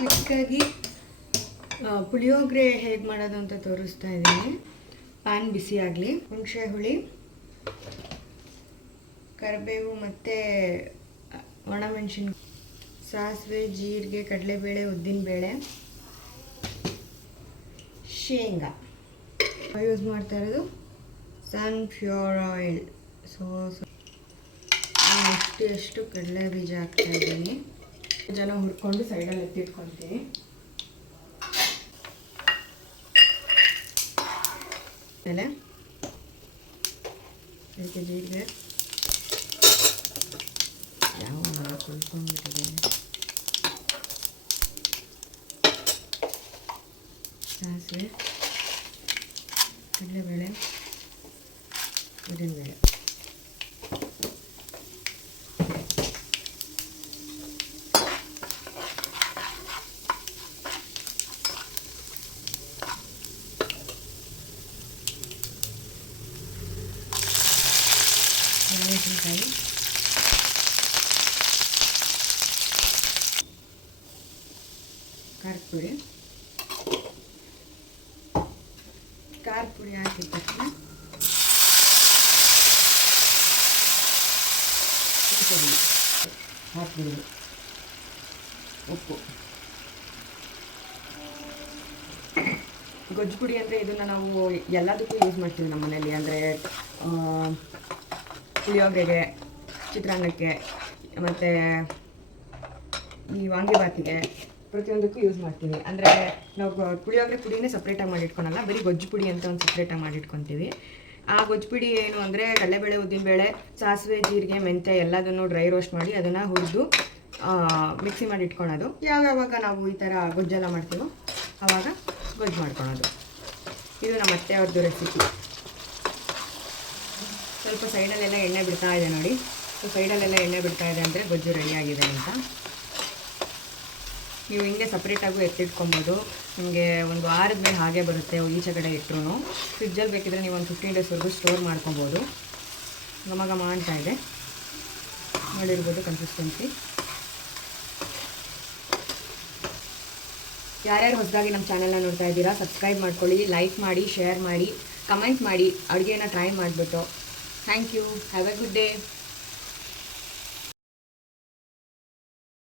ಕ್ವಿಕ್ಕಾಗಿ ಪುಳಿಯೋಗರೆ ಹೇಗೆ ಮಾಡೋದು ಅಂತ ತೋರಿಸ್ತಾ ಇದ್ದೀನಿ. ಪ್ಯಾನ್ ಬಿಸಿ ಆಗಲಿ. ಹುಣಸೆ ಹುಳಿ, ಕರಿಬೇವು ಮತ್ತು ಒಣಮೆಣಸಿನ, ಸಾಸಿವೆ, ಜೀರಿಗೆ, ಕಡಲೆಬೇಳೆ, ಉದ್ದಿನಬೇಳೆ, ಶೇಂಗಾ. ಯೂಸ್ ಮಾಡ್ತಾ ಇರೋದು ಸನ್ಫ್ಲವರ್ ಆಯಿಲ್. ಎಷ್ಟು ಕಡಲೆ ಬೀಜ ಹಾಕ್ತಾ ಇದ್ದೀನಿ. ಜನ ಹುರ್ಕೊಂಡು ಸೈಡಲ್ಲಿ ಎತ್ತಿಟ್ಕೊಳ್ತೀನಿ. ಆಮೇಲೆ ಅದಕ್ಕೆ ಜೀರಿಗೆ ಯಾವ ಕುಳ್ಕೊಂಡ್ಬಿಟ್ಟಿದ್ದೀನಿ. ಸಾಸಿವೆ, ಕಡಲೆಬೇಳೆ, ಉದ್ದಿನಬೇಳೆ. ಮೆಣಸಿನಕಾಯಿ, ಖಾರದ ಪುಡಿ. ಖಾರದ ಪುಡಿ ಹಾಕಿದ ತಕ್ಷಣ ಹಾಕ್ಬಿಡೋದು. ಉಪ್ಪು. ಗೊಜ್ಜು ಪುಡಿ ಅಂದರೆ ಇದನ್ನು ನಾವು ಎಲ್ಲದಕ್ಕೂ ಯೂಸ್ ಮಾಡ್ತೀವಿ ನಮ್ಮ ಮನೇಲಿ. ಅಂದರೆ ಪುಳಿಯೋಗರೆಗೆ, ಚಿತ್ರಾನ್ನಕ್ಕೆ, ಮತ್ತು ಈ ವಾಂಗಿಬಾತಿಗೆ, ಪ್ರತಿಯೊಂದಕ್ಕೂ ಯೂಸ್ ಮಾಡ್ತೀವಿ. ಅಂದರೆ ನಾವು ಪುಳಿಯೋಗರೆ ಪುಡಿನೇ ಸಪ್ರೇಟಾಗಿ ಮಾಡಿಟ್ಕೊಳಲ್ಲ, ಬರೀ ಗೊಜ್ಜು ಪುಡಿ ಅಂತ ಒಂದು ಸಪ್ರೇಟಾಗಿ ಮಾಡಿಟ್ಕೊತೀವಿ. ಆ ಗೊಜ್ಜು ಪುಡಿ ಏನು ಅಂದರೆ ಕಡಲೆಬೇಳೆ, ಉದ್ದಿನಬೇಳೆ, ಸಾಸಿವೆ, ಜೀರಿಗೆ, ಮೆಂತ್ಯ ಎಲ್ಲದನ್ನು ಡ್ರೈ ರೋಸ್ಟ್ ಮಾಡಿ ಅದನ್ನು ಹುರಿದು ಮಿಕ್ಸಿ ಮಾಡಿ ಇಟ್ಕೊಳೋದು. ಯಾವಾಗ ನಾವು ಈ ಥರ ಗೊಜ್ಜೆಲ್ಲ ಮಾಡ್ತೀವೋ ಆವಾಗ ಗೊಜ್ಜು ಮಾಡ್ಕೊಳೋದು. ಇದು ನಮ್ಮ ಅತ್ತೆಯವ್ರದ್ದು ರೆಸಿಪಿ. ಸ್ವಲ್ಪ ಸೈಡಲ್ಲೆಲ್ಲ ಎಣ್ಣೆ ಬಿಡ್ತಾ ಇದೆ ನೋಡಿ. ಸೈಡಲ್ಲೆಲ್ಲ ಎಣ್ಣೆ ಬಿಡ್ತಾ ಇದೆ ಅಂದರೆ ಗೊಜ್ಜು ರೆಡಿಯಾಗಿದೆ ಅಂತ. ನೀವು ಹಿಂಗೆ ಸಪ್ರೇಟಾಗೂ ಎತ್ತಿಟ್ಕೊಬೋದು. ನಿಮಗೆ ಒಂದು ವಾರದ ಮೇಲೆ ಹಾಗೆ ಬರುತ್ತೆ ಈಚೆ ಕಡೆ ಇಟ್ಟರು. ಫ್ರಿಜ್ಜಲ್ಲಿ ಬೇಕಿದ್ರೆ ನೀವು ಒಂದು 15 ಡೇಸ್ವರೆಗೂ ಸ್ಟೋರ್ ಮಾಡ್ಕೊಬೋದು. ಘಮ ಅಂತ ಇದೆ ನೋಡಿರ್ಬೋದು ಕನ್ಸಿಸ್ಟೆನ್ಸಿ. ಯಾರ್ಯಾರು ಹೊಸದಾಗಿ ನಮ್ಮ ಚಾನಲ್ನ ನೋಡ್ತಾ ಇದ್ದೀರಾ ಸಬ್ಸ್ಕ್ರೈಬ್ ಮಾಡ್ಕೊಳ್ಳಿ, ಲೈಕ್ ಮಾಡಿ, ಶೇರ್ ಮಾಡಿ, ಕಮೆಂಟ್ ಮಾಡಿ, ಅಡುಗೆನ ಟ್ರೈ ಮಾಡಿಬಿಟ್ಟು. Thank you. Have a good day.